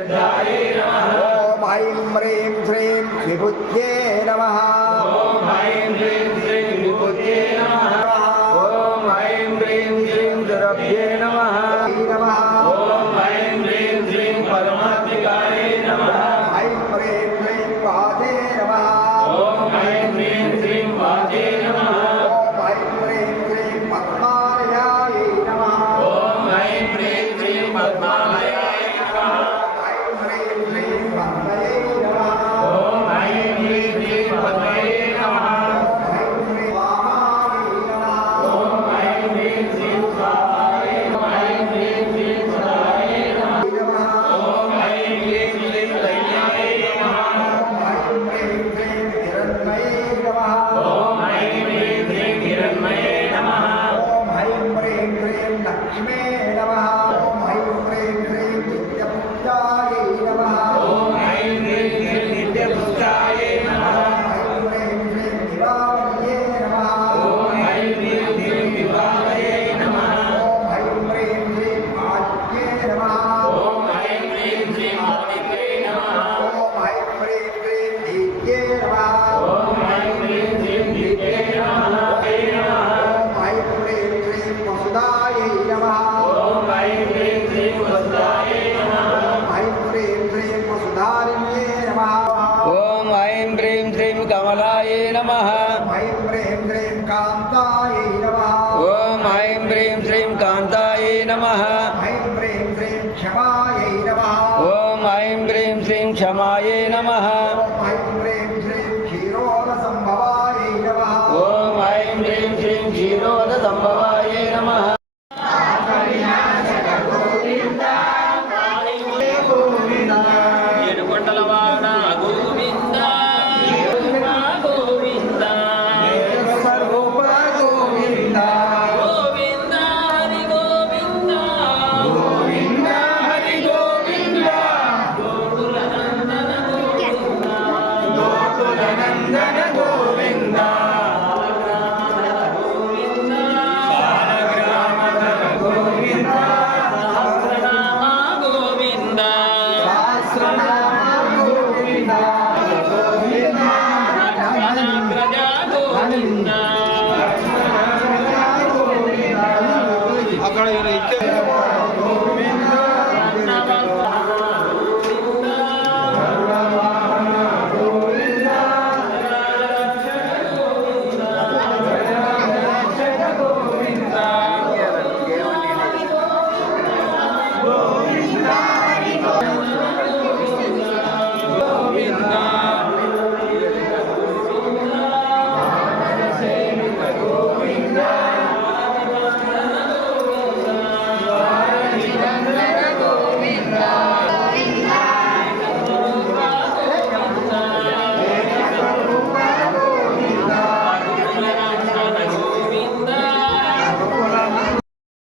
ॐ ऐं ह्रीं श्रीं विभुत्ये नमः Amen. ह्रीं ह्रीं ॐ ऐं ह्रीं श्रीं नमः। ऐं ह्रीं श्रीं क्षमायै नमः। ॐ ऐं ह्रीं श्रीं क्षमायै नमः। விநாயகரை